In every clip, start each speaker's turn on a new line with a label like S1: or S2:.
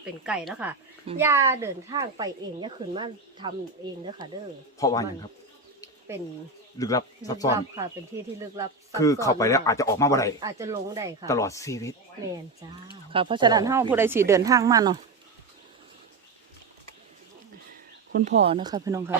S1: เป็นไก่แล้วค่ะย่าเดินทางไปเองย่าขึ้นมาทำเองเด้อค่ะเด้อ
S2: เพราะว่าอย่างครับ
S1: เป็น
S2: ลึกลับซับซ้อน
S1: ค่ะเป็นที่ที่ลึกลับ
S2: คือเข้าไปแล้วอาจจะออกมาบ่ได้
S1: อาจจะหลงได้ค่ะ
S2: ตลอดชีวิต
S1: แม่นจ้า
S3: ค่ะเพราะฉะนั้นเฮาผู้ใดสิเดินทางมาเนาะคุณพ่อนะคะพี่น้องค่ะ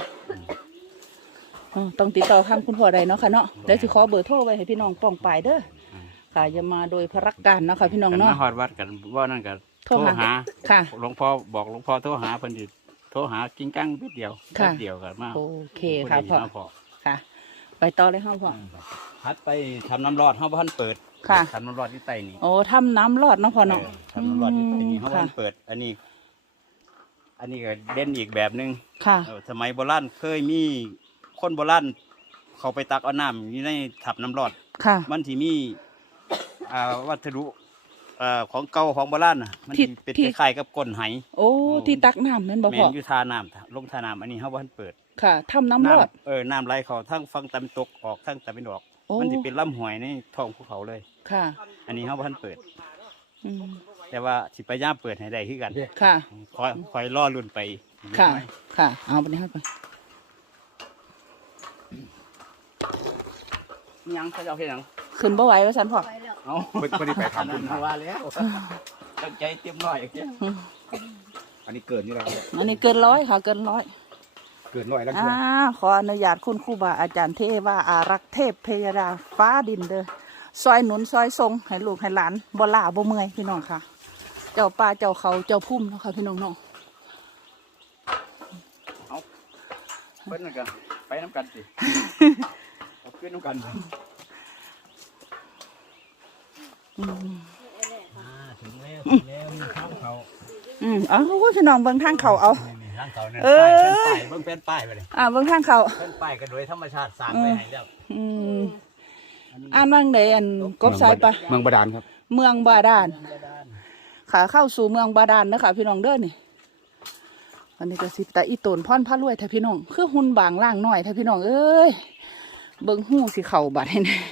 S3: ต้องติดต่อทางคุณพ่อใดเนาะค่ะเนาะเดี๋ยวสิขอเบอร์โทรไว้ให้พี่น้องป้องปายเด้อค่ะอย่ามาโดยพระการเนาะค่ะพี่น้องเนาะ
S4: มาฮอดวัดกันว่านั่นก็โทรหา
S3: ค่ะ
S4: หลวงพ่อบอกหลวงพ่อโทรหาเพิ่นสิโทรหากิ้งกั้งนิดเดียวแป๊บเดียวกันมา
S3: โอเคค่ะพ่อค่ะไปต่อเลยค่ะพ่อ
S4: ฮัดไปทำน้ำรอดเฮาบ่ทันเปิด
S3: ค่ะ
S4: ทำน้ำรอดที่ใต้นี่
S3: โอ้ทำน้ำรอดเนาะพ่อเนาะ
S4: ทำน้ำรอดที่ใต้นี่เฮาบ่ทันเปิดอันนี้ก็เด่นอีกแบบนึง
S3: ค่ะ
S4: สมัยโบราณเคยมีคนโบราณเขาไปตักเอาน้ำอยู่ในถับน้ำรอด
S3: ค่ะ
S4: มันที่มีวัสดุของเก่าของโบราณน่ะมันเป็นคล้ายๆกับก้นไห
S3: โอ้ที่ตักน้ำนั่นบ่พ่อ
S4: แม่นอยู่ท่าน้ำลงท่าน้ำอันนี้เฮาบ่ทันเปิด
S3: ค่ะทำน้ำรอด
S4: น้ำไหลเข้าทั้งฝั่งตะวันตกออกทั้งตะวันออกมันสิเป็นลำห้วยในท้องภูเขาเลย
S3: ค่ะ
S4: อันนี้เฮาบ่ทันเปิดแต่ว่าสิไปย่าเปิดให้ได้คือกัน
S3: ค่ะ
S4: คอยล่อรุ่นไป
S3: ค่ะค่ะเอาไปนี่ครับไป
S4: ยังเขาจะเอาเฮ็ดหยัง
S3: ขึ้นบ่ไหวว่าซั่นพ่อ
S4: เอา
S2: บ่ได้ไปทำบุญ
S4: ว่าแล้วตั้งใจเตรียมร้อย
S2: อันนี้เกินอยู่แล้ว
S3: อันนี้เกิน100ค่ะเกิน100
S2: แล้ว
S3: ขออนุญาตคุณครูบาอาจารย์เทวาอารักษ์เทพพยดาฟ้าดินเด้อซอยหนุนซอยทรงให้ลูกให้หลานบ่ล่าบ่เมื่อยพี่น้องค่ะเจ้าป่าเจ้าเขาเจ้าพุ่มเนาะค่ะพี่น้องเนาะ
S4: เอาเพิ่นกันไปน้ำกันสิเอาขึ้นน้ำกันถึงแล้วข้างเขา
S3: เอาพี่น้องเบิ่งทางเขาเอา
S4: ทางเขาเนี่ยเบิ่งเป็นป้ายไปเลย
S3: เบิ่งทางเขา
S4: เป็นป้ายกันโดยธรรมชาติสร้างไว้ให้แล้ว
S3: อ่านว่างใดอันกบสายปะ
S2: เมืองบาดาลครับ
S3: เมืองบาดาลขาเข้าสู่เมืองบาดาลนะคะพี่น้องเด้อนี่อันนี้ก็สิตาอีโตนพ่อนพระรวยแท้พี่น้องคือหุ่นบางล่างหน่อยแท้พี่น้องเอ้ยเบิ่งหู้สิเข่าบาดให้นี่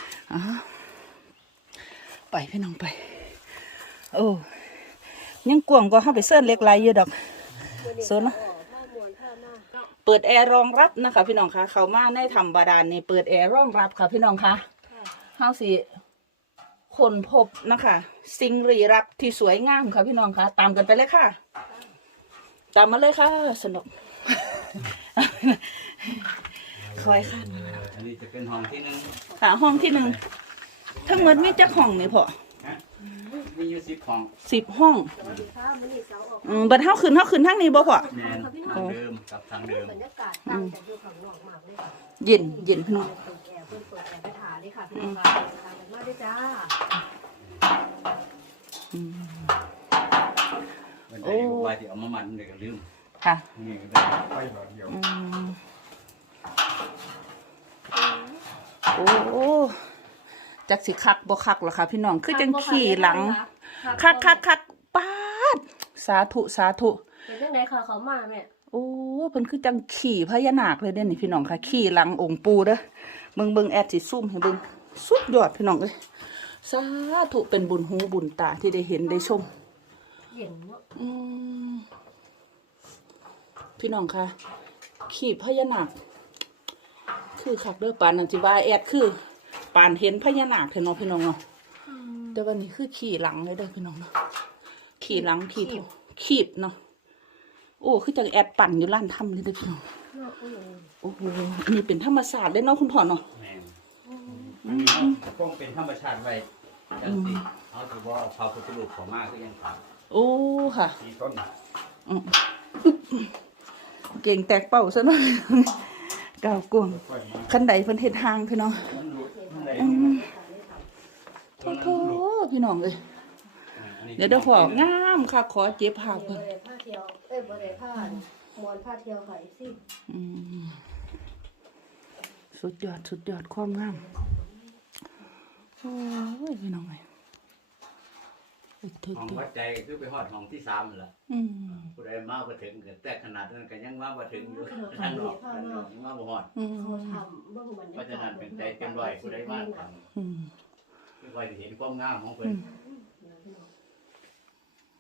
S3: ไปพี่น้องไปโอ้ยังกวงก็เข้าไปเสื้อเล็กลายเยอะดอกโซนเนาะเปิดแอร์รองรับนะคะพี่น้องคะเขามาในถ้ำบาดาลนี่เปิดแอร์รองรับค่ะพี่น้องคะเฮาสิคนพบนะคะสิ่งลี้ลับที่สวยงามค่ะพี่น้องคะตามกันไปเลยค่ะตามมาเลยค่ะสนุกคอยค่ะ
S4: อันนี้จะเป็นห้องที่1
S3: ค่ะห้องที่1ทั้งหมดมีจักห้องนี่พ่อ
S4: มีอยู่10 ห้อง
S3: 10 ห้องบัดเฮาขึ้นทางนี้บ่พ่อ
S4: แม่นทางเดิมกับทางเดิม
S1: บรรยากาศต่างจากอยู่ข้างนอกมากเลยค่ะ
S3: เย็นพี่น้อง
S1: เปิดแอร์ไปถ่ายเลยค่ะพี่น้องค่ะตามกันมาด้วยจ้า
S4: โอ้ว่าที่เอามามันเดี๋ยวก็ลืม
S3: ค่ะ
S4: นี่ก็ได้ไปหน่อยเดียว
S3: โอ้จักสิคักบ่คักหรอคะพี่น้องคือจังขี่หลังคักปาดสาธุ
S1: เป็นจังได๋ค่ะเขามาแม่
S3: โอ้เพิ่นคือจังขี่พญานาคเลยเด้นี่พี่น้องค่ะขี่หลังองค์ปู่เด้อเบิ่งแอดสิซูมให้เบิ่งสุดยอดพี่น้องเอ้ยสาธุเป็นบุญหูบุญตาที่ได้เห็นได้ชม
S1: เย็นเนาะ
S3: พี่น้องค่ะขี่พญานาคคือคักเด้อปานนั่นสิว่าแอดคือปานเห็นพญานาคเถอะเนาะพี่น้องเนาะแต่วันนี้คือขี่หลังเลยเด้อพี่น้องเนาะขี่หลังขีบเนาะโอ้คือจังแอดปั่นอยู่ร้านทำเลยเด้อพี่น้องโอ้โหอันนี้เป็นธรรมศาสตร์ได้เนาะคุณพ่อเนาะ
S4: คงเป็นธรรมชาติไว้จังสิเอาถือว่าพระพุทธรูปของมากก็ยังขาด
S3: โอ้ค่ะเก่งแตกเป่าซะหน่อยก้าวกวงขั้นใดเพิ่นเฮ็ดทางพี่น้องโธ่พี่น้องเลยเดี๋ยวพ่องามค่ะขอเจ็บภาพเพิ่น
S1: ผ้าเที่ยวบ่ได้ผ้ามวนผ้าเที่ยวค่ะสิ
S3: สุดยอดความงามโอ้ยพี่น้องเอ้ย
S4: ห้องวัดใจคือไปฮอดห้องที่3นั่นล่ะผู้ใดมาบ่ถึงก็แต่ขนาดนั้นก็ยังมาบ่ถึงอยู่ทางนอกยังมาบ่ฮอด
S1: เขาทำเบิ่งบรรยากาศ
S4: เพราะฉะนั้นเป็นใจเต็มร้อยผู้ใดมาทำคือค่อยเห็นความงามของเพิ่น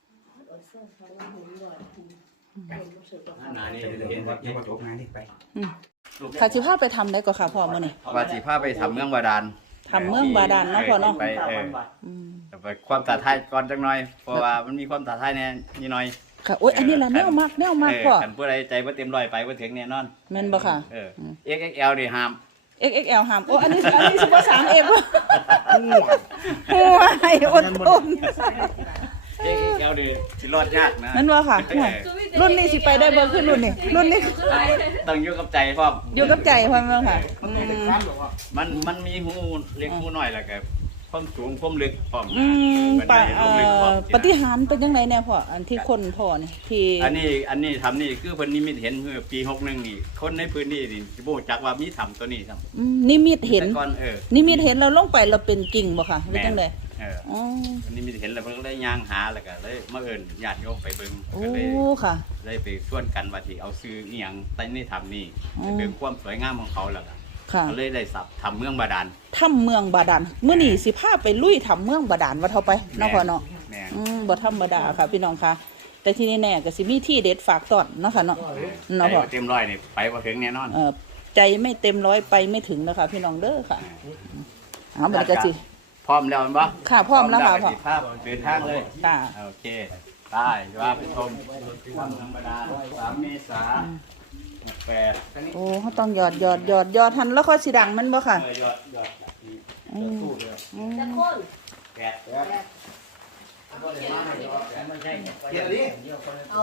S4: หน้านี่
S2: เดี๋ยว
S4: เห็น
S2: ว่าเดี๋ยวว่าจบงานนี่ไป
S3: ค่ะสิพาไปทำได้ก็ค่ะพ่อมื้อนี้
S4: ว่าสิพาไปทำเมืองบาดาล
S3: ทำเมืองบาดาลเนาะพ่อเนาะ
S4: ไปไปความท้าทายก่อนจังหน่อยเพราะว่ามันมีความท้าทายแน่นิดหน่อย
S3: ค่ะโอ๊ยอันนี้ล่ะแนวมากพ่อ
S4: คันผู้ใดใจบ่เต็มร้อยไปบ่ถึงแน่นอน
S3: แม่นบ่ค่ะ
S4: XXL นี่ห้าม
S3: XXL หามโอ้อันนี้สิบ่ 3F โอ้ยอดทน
S4: XXL นี่สิรอดยากนะ
S3: นั่นบ่ค่ะรุ่นนี้สิไปได้บ่คือรุ่นนี้
S4: ต้องอยู่กับใจพร้อม
S3: อยู่กับใจพ่อแม่ค่ะ
S4: มันมีหูเล็กหูน้อยแล้วก็ความสูงความลึกพร้อม
S3: ปฏิหารเป็นจังไดแน่พ่ออันที่คนพ่อนี่ที่
S4: อันนี้ทำนี่คือเพิ่นนิมิตเห็นเมื่อปี61นี่คนในพื้นที่นี่สิบ่รู้จักว่ามีถ้ำตัวนี้ครับ
S3: นิมิตเห็น
S4: แต่ก่อน
S3: นิมิตเห็นแล้วลงไปเราเป็นกิ่งบ่ค่ะหรือจังได๋ อ๋อ
S4: นิมิตเห็นแล้วเพิ่นก็เลยย่างหาแล้วก็เลยมาเอิ้นญาติโยมไปเบิ่ง
S3: โอ้
S4: ก็เลย
S3: ค่ะ
S4: เลยไปชวนกันว่าที่เอาซื้ออีหยังใต้ในถ้ำนี่ไปเบิ่งความสวยงามของเขาแล้วก็
S3: ค่ะ
S4: ก็เลยได้ศัพท์ถ้ำเมืองบาดาล
S3: ถ้ำเมืองบาดาลมื้อนี้สิพาไปลุยถ้ำเมืองบาดาลว่าเท่าไปเนาะพ่อเนาะ
S4: แม่น
S3: บ่ธรรมดาค่ะพี่น้องค่ะ แต่ที่แน่ๆก็สิมีที่เด็ดฝากต้อนเนาะค่ะเนาะเนาะ
S4: ไป
S3: พ่อ
S4: บ่เต็มร้อยนี่ไปบ่ถึงแน่นอน
S3: ใจไม่เต็มร้อยไปไม่ถึงนะคะพี่น้องเด้อค่ะเอาบัดนี้ก็สิ
S4: พร้อมแล้วแม่นบ่
S3: ค่ะพร้อมแล้วค่ะ
S4: ก็สิพาเดินทางเลย
S3: ค่ะ
S4: โอเคได้ว่าไปชมถ้ำธรรมดา3 เมษายน68
S3: โอ้เขาต้องหยอดทันแล้วค่อยสิดังมันบ่ค่ะ
S4: ยอดจากนี้ตู้เลย
S1: จะคน
S4: แปดไม่ใช่
S2: เดี๋ยวนี้
S1: เอา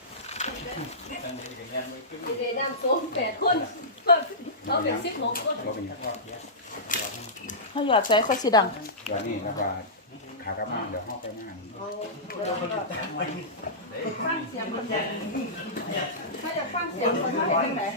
S1: เดน้ำส้ม8 คนเขาเป็น16 คน
S2: ก็เป็นอย่าง
S3: เขาหยอดใส่ค่อยสิดัง
S2: วันนี้แล้วก็ขากลับมาเดี๋ยวห้องไปงาน
S3: ฟังเสียงคนถ้าอยากฟังเสียงคนเขาเห็นจังได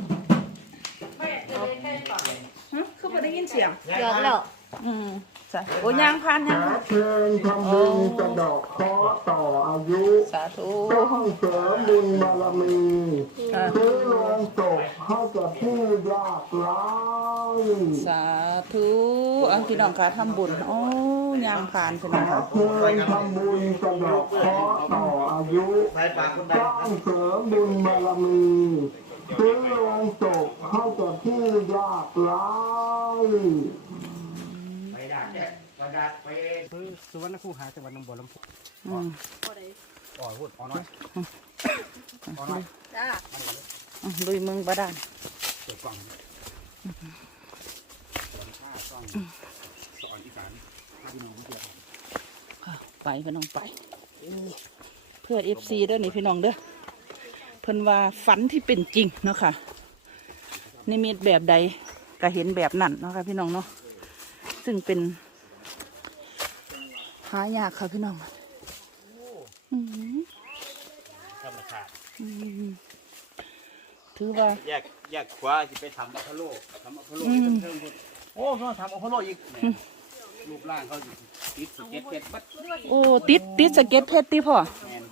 S3: คือบ่ได้ยินเสียง
S1: เดือดแล้ว
S3: ใช่โอ้ยางพานยาง
S5: เชิญทำบุญกระดอกเคราะห์ต่ออายุ
S3: สาธุ
S5: ต้องเสริมบุญบารมีซื้อโรงศพให้กับผู้ยากไร้
S3: สาธุอันพี่น้องค่ะทำบุญโอ้ยางพานพี่น้องค่ะ
S5: เชิญทำบุญกระดอกเคราะห์ต่ออายุต้องเสริมบุญบารมีซื้อโรงศพให้กับผู้ยากไร้
S2: สุวรรณภูหาจังหวัดหนองบัวลำพู
S3: อืม
S2: อ่อยพูดอ่อนน้อยอ่อนน้อย
S1: จ้า
S3: ลุยเมืองบาดาล
S2: เปิดกล่องสอนข้าสอนสอนอีสานพี่น้องมาเที่ยว
S3: ค่ะไปพี่น้องไป เพื่อ FC เด้อนี่พี่น้องเด้อเพิ่นว่าฝันที่เป็นจริงเนาะค่ะนิมิตแบบใดก็เห็นแบบนั้นเนาะค่ะพี่น้องเนาะซึ่งเป็นหายากค่ะพี่น้องอืม
S4: ธรรมชาติ
S3: อืมถือว่า
S4: แยกขวาสิไปทำอัพโลโอ้ทำอัพโลอีกรูปร่างเขาติดสเก็ตเพชรบัด
S3: โอ้ติดสเก็ตเพชรติพ่อ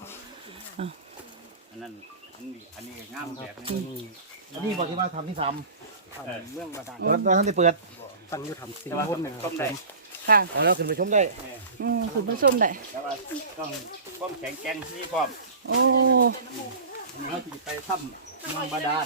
S4: อันนี้งามแบบนี้
S6: นี่บอกที่ว่าทำที่ท
S2: เรื่องบาดาล
S6: ำแล้วท่านได้เปิด
S2: ตั้งอยู่ทำสิ่ง
S4: แต่ว่า
S2: คน
S4: ต้
S2: หนึ่ง
S4: องได้
S3: ค่ะ
S6: แล้วขึ้นไปชมได้
S3: คุณผู้ชมได้
S4: แต่ว่าต้องความแข็งแกร่งนี่พร้อม
S3: โอ้
S4: เขาจะไปถ้ำเมืองบาดาล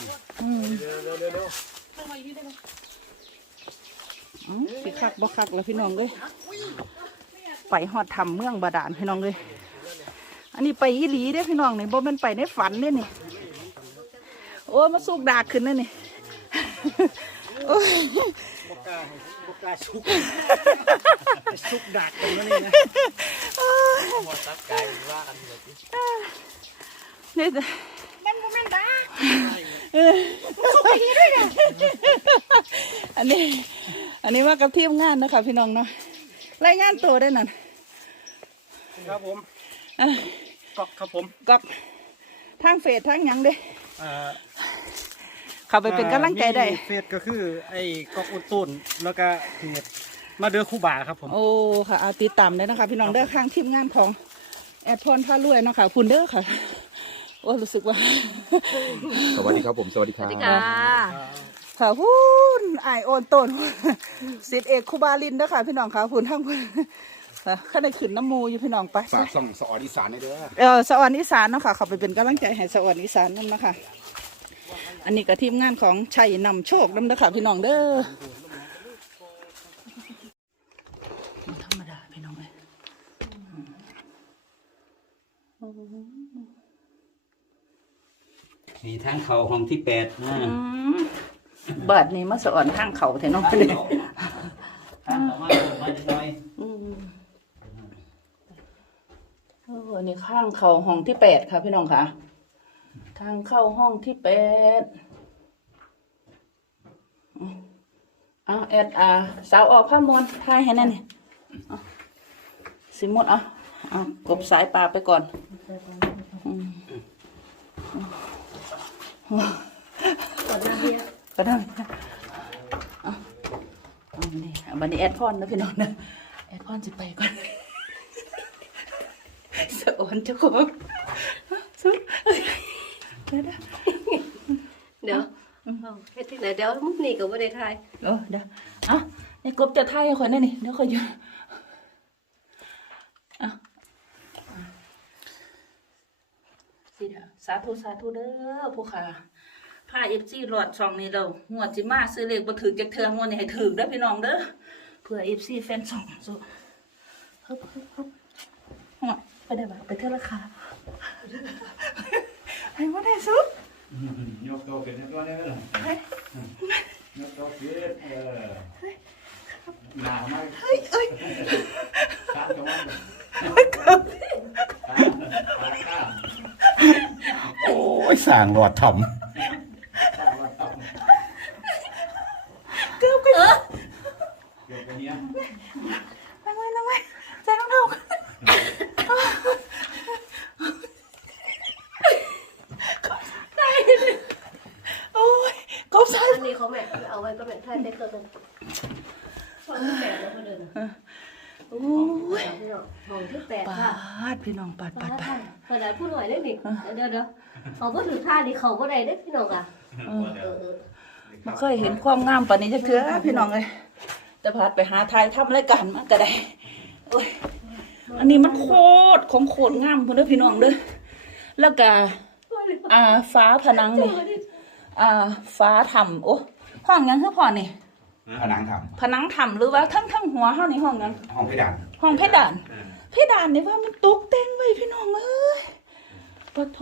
S3: สิคักบ่คักแล้วพี่น้องเลยไปฮอดทำเมืองบาดาลพี่น้องเลยอันนี้ไปอีหลีเด้อพี่น้องนี่บ่แม่นไปในฝันเด้นี่โอ้มาสูกดากขึ้นนั่นนี่โอ้ย
S6: บกล้าชุกชุกดักกันวะนี่นะ
S4: หัวตักไก่ว่าอันนี้
S3: นี่มันบ่แม่นดาสุกไปดีด้วยนะอันนี้มากับทีมงานนะคะพี่น้องเนาะรายงานตัวได้นั่น
S6: ครับผมกอกครับผม
S3: กับทางเฟซทางหยังเด้เข้าไปเป็นกำลังใจได้
S6: เฟสก็คือไอ้กอกอุดตุนแล้วก็เพจมาเดือคู่บ่าครับผม
S3: โอ้ค่ะเอาติดตามได้นะคะพี่น้องเด้อข้างทีมงานของแอดพรพารวยเนาะค่ะคุณเด้อค่ะโอ้รู้สึกว่า
S2: สวัสดีครับผมสวัสดีครับ
S1: ค่ะ
S3: ค่ะพูนไอายโอนต้นสิทธิเอกครูบาลินเด้อค่ะพี่น้องค่ะพูนทั้งพูนข้าได้ขึ้นน้ำมูอยู่พี่น้องไป
S2: ฝากส่องสออนอีสานได้เด้อ
S3: สะออนอีสานเนาะค่ะเขาไปเป็นกำลังใจให้สะออนอีสานนั่นนะคะอันนี้ก็ทีมงานของชัยนำโชคนั่นนะคะพี่น้องเด้อมันธรรมดาพี่น้องเลย
S4: นี่ทางเขาห้องที่8นะ
S3: บาดนี้มาสะออนทางเขาแท้น้องเลย
S4: ทางเขามาจังหน่อย
S3: นี่ข้างเข้าห้องที่8ค่ะพี่น้องค่ะทางเข้าห้องที่8เอาแอดสาวออกข้ามวนทายให้แน่นี่สิมดเอากบสายปลาไปก่อนก็ได้นี่วันนี้แอดพอนนะพี่น้องนะแอดพอนจะไปก่อนสะออนเจ้าของสุด
S1: เดี๋ยวเฮ็ดที่ไหนเดี๋ยวมุกนี่ก็บ่ได้ทาย
S3: เดี๋ยวนี่กบจะทายให้คนนั่นนี่เดี๋ยวคอยอยู่สาธุเด้อผู้ขาผ้าFCหลอดช่องนี้เรางวดสิมาซื้อเลขบ่ถึกจักเทื่องวดนี้ให้ถึกเด้อพี่น้องเด้อเพื่อ FC แฟนช่องสู้ฮึบไปได้บ่ไปเท่าราคาให้บ่ได้สุด
S2: ยกโตขึ้นตัวนี้ก็ได้ยกโตขึ้นหนาวมากขาดตรงนั้นโอ้ยสั่งหลอดทำ
S3: เกือบไป
S2: เนี้ย
S3: นั่งไว้ใส่รองเท้าโอ้ยกบใส่
S1: อันนี้เขาแม่เอาไว้ก็แม่ทายได้ตัวนึงห้องที่8แล้วเพิ่นเดินโอ้ยห้องที่8ค่ะ
S3: พี่น้องปาด
S1: ขนาดผู้หน่อยได้นี่เดี๋ยวเขาบ่ถือท่านี่เขาบ่ได้เด้พี่น้องอ่ะ
S3: ไม่เคยเห็นความงามปานนี้จักเทื่อพี่น้องเอ้ยแต่พาดไปหาทายทำรายการมาก็ได้โอ้ยอันนี้มันโคตรงามพุ่นเด้อพี่น้องเด้อแล้วก็ฟ้าผนังนี่ฟ้าถ้ำโอ้ห้องยังคือพ่อนี่
S2: ผนัง
S3: ถ้ำหรือว่าทั้งหัวเฮานี่ห้องยัง
S2: ห้องเพดาน
S3: เพดานนี่ว่ามันตกแต่งไว้พี่น้องเอ้ยปะโท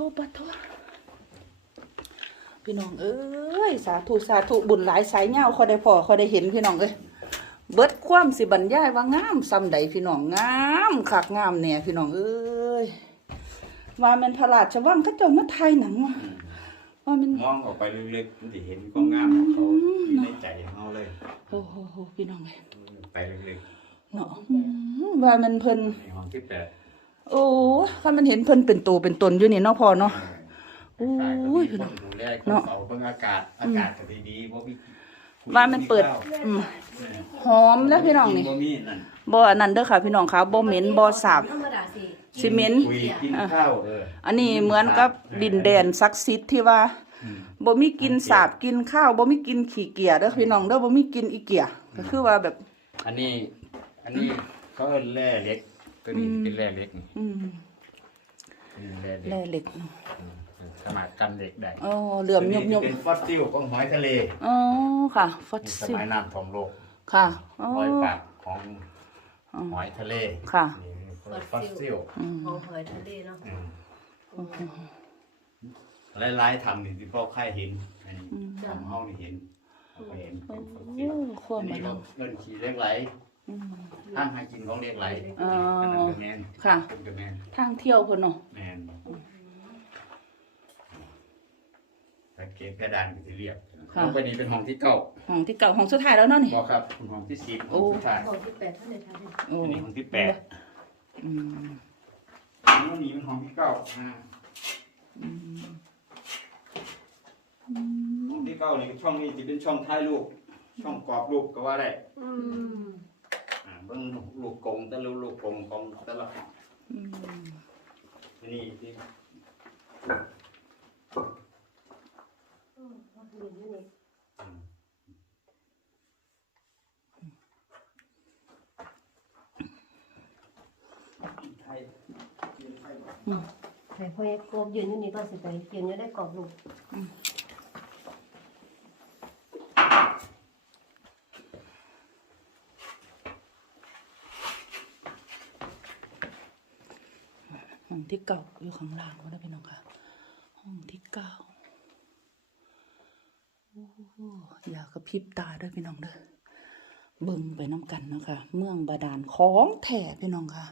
S3: พี่น้องเอ้ยสาธุบุญหลายสายเหย้าเขาได้พอเขาได้เห็นพี่น้องเอ้ยเบิดความสิบรรยายว่างามซ้ำใดพี่น้องงามคักงามแน่พี่น้องเอ้ยว่ามันพระราชวังเขาเจ้ามาถ่ายหนังว่ามัน
S2: มองออกไปลึกๆมันจะเห็นความงามของเขาอยู่ในใจของเขาเลย
S3: โอ้โหพี่น้องเอ้ย
S2: ไปลึก
S3: ๆเนาะว่ามันเพิ่น
S2: ห้องที่8
S3: โอ้ถ้ามันเห็นเพิ่นเป็นตัวเป็นตนอยู่นี่เนาะพอเนาะโอ้ย
S2: เนาะเพิ่งอากาศก็ดีๆ
S3: ว่ามันเปิดหอมแล้วพี่น้องนี่บ่อันนั้นเด้อค่ะพี่น้องค่ะบ่เหม็นบ่สาบซีเมนต์อันนี้เหมือนกับดินแดนศักดิ์สิทธิ์ที่ว่าบ่มีกินสาบกินข้าวบ่มีกินขี้เกียจเด้อพี่น้องเด้อบ่มีกินอีเกียก็คือว่าแบบ
S2: อันนี้เขาแร่เล็กตัวนี้เป็นแร่เล็ก
S3: แร่เหล็ก
S2: สามารถกันเหล็กได้
S3: เหลื่อมยุบ
S2: เป็นฟอสซิลของหอยทะเล
S3: ค่ะฟอสซิล
S2: สมัยน้ำท่วมโลก
S3: ค่ะ
S2: รอยปากของหอยทะเล
S3: ค่ะ
S2: ฟอสซิล
S1: ของหอยทะเลเนาะ
S2: หลายๆทำนี่ที่พ่อค่ายเห็นทำห้องนี่เห็นเห็นเป็นฟอสซิลอันนี้เราเงินขี่เล็กไหลทางหากินของเล็กไหลอันนั้นเป็นแมน
S3: ค่ะทางเที่ยวเพิ่นเนาะ
S2: แมนแต่เกมเพดานก็จะเรียบห้องไปนี้เป็นห้องที่9
S3: ห้องสุดท้ายแล้วเนาะนี่
S2: บอกครับห้องที่10ห้องสุดท้าย
S1: ห้องที่8เท่าไหร่คะ
S2: อันนี้ห้องที่8อันนี้เป็นห้องที่9ห้องที่9นี่ช่องนี้จะเป็นช่องท้ายรูปช่องกรอบรูปก็ว่าได้เบิ่งลูกกงแต่ลูกกงของแต่ละนี่ที่
S1: ให้พ่อครบยืนอยู่นี่ก่อนสิไปยืนอยู่ได้กรอบลูก
S3: ห้องที่เก่าอยู่ข้างล่างก็ได้พี่น้องค่ะห้องที่เก่าโอ้อยากกระพริบตาด้วยพี่น้องเด้อเบิ่งไปน้ำกันเนาะค่ะเมืองบาดาลของแท้พี่น้องค่ะ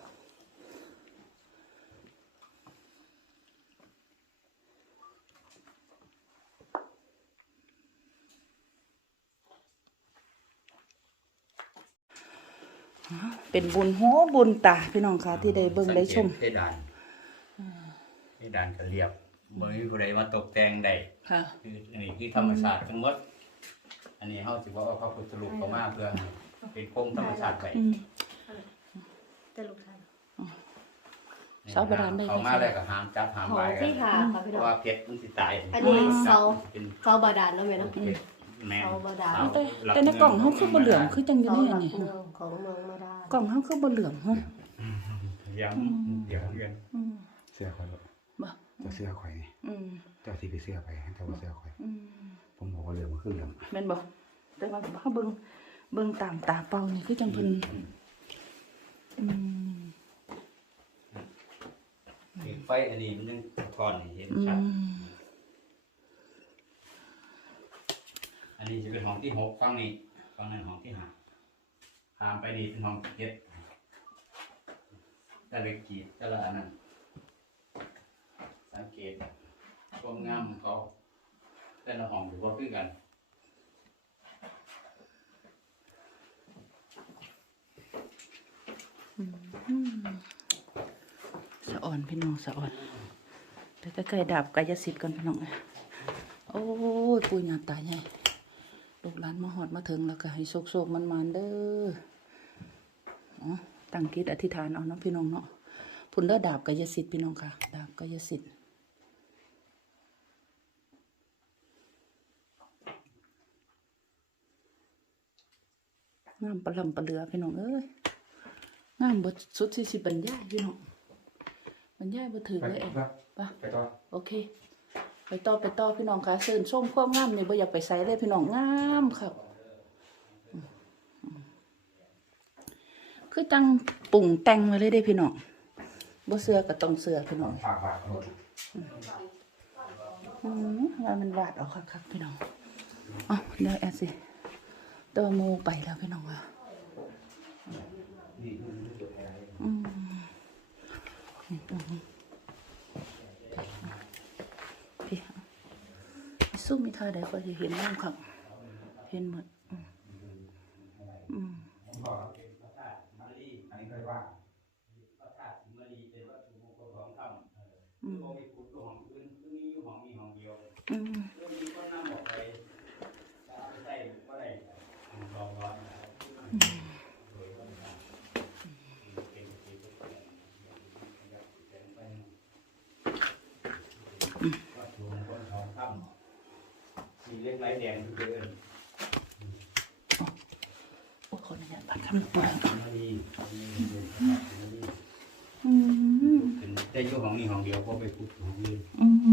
S3: เป็นบุญโหบุญตาพี่น้องค่ะที่ได้เบิ่งได้ชม
S2: เพดานเพดานก็เรียบบ่มีผู้ใดมาตกแต่งได้
S3: ค่ะ
S2: คืออันนี้คือธรรมชาติทั้งหมดอันนี้เฮาสิบ่เอาพระพุทธรูปเข้ามาเพื่อให้เป็นคงธรรมชาติไป
S1: แต่ลูกชาย
S3: เสาบาดาลได้
S2: เข้ามาแล้วก็ห้ามจับห้าม
S1: ห้อ
S2: ไป
S1: งที่หาค่ะ
S2: เพ
S1: พี่น้อ
S2: ราะ
S1: ง
S2: ว่าเพชรมันสิตาย
S1: อันนี้เสา
S2: เป็น
S1: เสาบาดาลแล้วแม่เนาะ
S2: เพชรแม่น
S1: เสาบาดาล
S3: แต่ในกล่องเขาคือบ่เหลืองคือจังอยู่
S1: เสา
S3: นี่
S1: หลัก
S3: นี่
S1: เมืองของเมืองมาดาก
S3: ล่องเขาคือบ่เหลืองฮะ
S2: เดี๋ยวเรียน
S7: เสื้อข่อยบ่
S3: บ่
S7: เจ้าเสื้อข่อยไง
S3: อืม
S7: เจ้าที่ไปเสื้อไปเจ้าบ่เสื้อข่อย
S3: อืม
S7: ผมบอกว่าเหลืองมันคือเหลือง
S3: แม่นบ่แต่ว่าเฮาเบิ่งตามตาเปล่านี่คือจังเพิ่นอืม
S2: ไฟอันนี้มันยังสะท้อนให้เห็น
S3: อื
S2: ชัด
S3: ม
S2: อันนี้จะเป็นห้องที่6ฝั่งนี้ฝั่งนั้นห้องที่5ข้ามไปนี่เป็นห้องที่7แต่ละกีดแต่ละอันนั้นสังเกตความงามของเขาแต่ละห้องถือว่าคือกัน
S3: สะอ่อนพี่น้องสะอ่อนแต่ใกล้ๆดาบกายสิทธิ์ก่อนพี่น้องโอ้ยปู่ย่าตายายลูกหลานมาฮอดมาถึงแล้วก็ให้โชคๆมันๆเด้ออ๋อตั้งจิตอธิษฐานเอาเนาะพี่น้องเนาะพุ่นเด้อดาบกายสิทธิ์พี่น้องค่ะดาบกายสิทธิ์งามปลำปลาเรือพี่น้องเอ้ยงามบดสุดที่สิบรรยายพี่น้องบรรยายบ่ถึงเลยเองป่ะ
S7: ไปต่อ
S3: โอเค ไปต่อพี่น้องค่ะเชิญชมความงามนี่บ่อยากไปใส่เลยพี่น้องงามครับคือจังปรุงแต่งไว้เลยเด้พี่น้องบ่เสือก็ต้องเสือพี่น้อง
S7: ฝากโน้ต
S3: ว่ามันวาดออกคักๆพี่น้องอ๋อเดี๋ยวแอดสิตัวมูไปแล้วพี่น้องว่ะพี่สู้มีท่าใดก็จะเห็นบ้างครับเห็นหมด
S7: อันนี้เคยว่า
S2: พระธาตุมณีเป็นวัตถุมงคลของธรรมโลกมีพุทธห้องอื่นคือมีอยู่ห้องเดียวเรื่องนี้ก็นำออกไปใส่ก็ได้ลองร้อนวัตถุมงคลของธรรมมีเล็กไรแดงทุกเดือน
S3: โอ้คนนี้ปัดคำตัว
S2: มณีเป็นได้อยู่ห้องนี้ห้องเดียวก็ไปพุทธห้องอื่น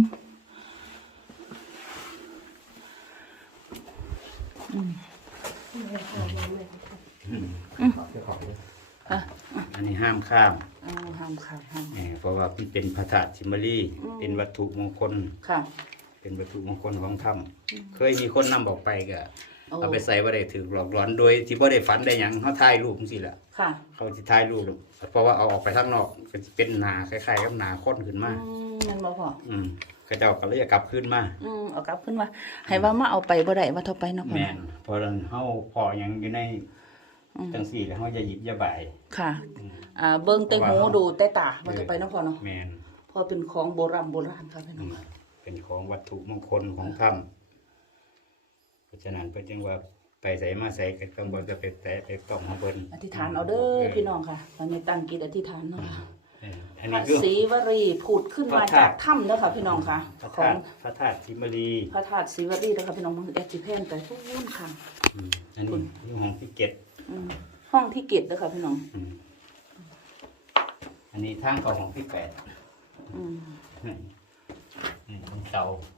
S7: เสื้อขาวด้วย
S2: อันนี้ห้ามข้าม
S3: ห้ามค่ะห้าม
S2: เพราะว่ามันเป็นพระธาตุชิมลีเป็นวัตถุมงคล
S3: ค่ะ
S2: เป็นวัตถุมงคลของถ้ำเคยมีคนนำบอกไปก็เอาไปใส่บ่ได้ถือหลอกหลอนโดยที่บ่ได้ฝันได้หยังเขาถ่ายรูปจังซี่แหละ
S3: ค่ะ
S2: เขาสิถ่ายรูปเพราะว่าเอาออกไปข้างนอกก็สิเป็นหนาคล้ายๆกับหนาค้นขึ้นมา
S3: งั้นบ่พอ
S2: ก็เจ้าก็เลยกลับขึ้นมา
S3: เอากลับขึ้นมาให้ว่ามาเอาไปบ่ได้ว่าเท่าไปเนาะพ่อ
S2: แม่นเพราะฉะนั้นเฮาพอหยังอยู่ในจังซี่แล้วเฮาจะหยิบอย่าบ่าย
S3: ค่ะ เบิ่งแต่หูดูแต่ตาว่าเท่าไปเนาะพ่อเนาะ
S2: แม่น
S3: พอเป็นของโบราณครับพี่น้อง
S2: เป็นของวัตถุมงคลของถ้ำเพราะฉะนั้นเพิ่นจึงว่าไปใส่มาใส่ก็ต้องบ่จะไปแตะไปต้องของเพิ่น
S3: อธิษฐานเอาเด้อพี่น้องค่ะวันนี้ตั้งกิจอธิษฐานเนาะค่ะ
S2: อัน
S3: พ
S2: นี้
S3: ระ
S2: คือ
S3: ศรีวรีผุดขึ้นมาจากถ้ำเด้อค่ะพี่น้องค่ะ
S2: พระ
S3: ขอ
S2: ธาง ตุพระธาตุชิมลี
S3: พระธาตุศรีวรีเด้อค่ะพี่น้องมันแอจิเพนไปทุกรุ่นค่ะ
S2: อันนี้อยู่ห้องที่เจ็ด
S3: ห้องที่เก็บเด้อค่ะพี่น้อง
S2: อันนี้ทางเข้าห้องที่แปด
S3: อืม
S2: นี่มันเสา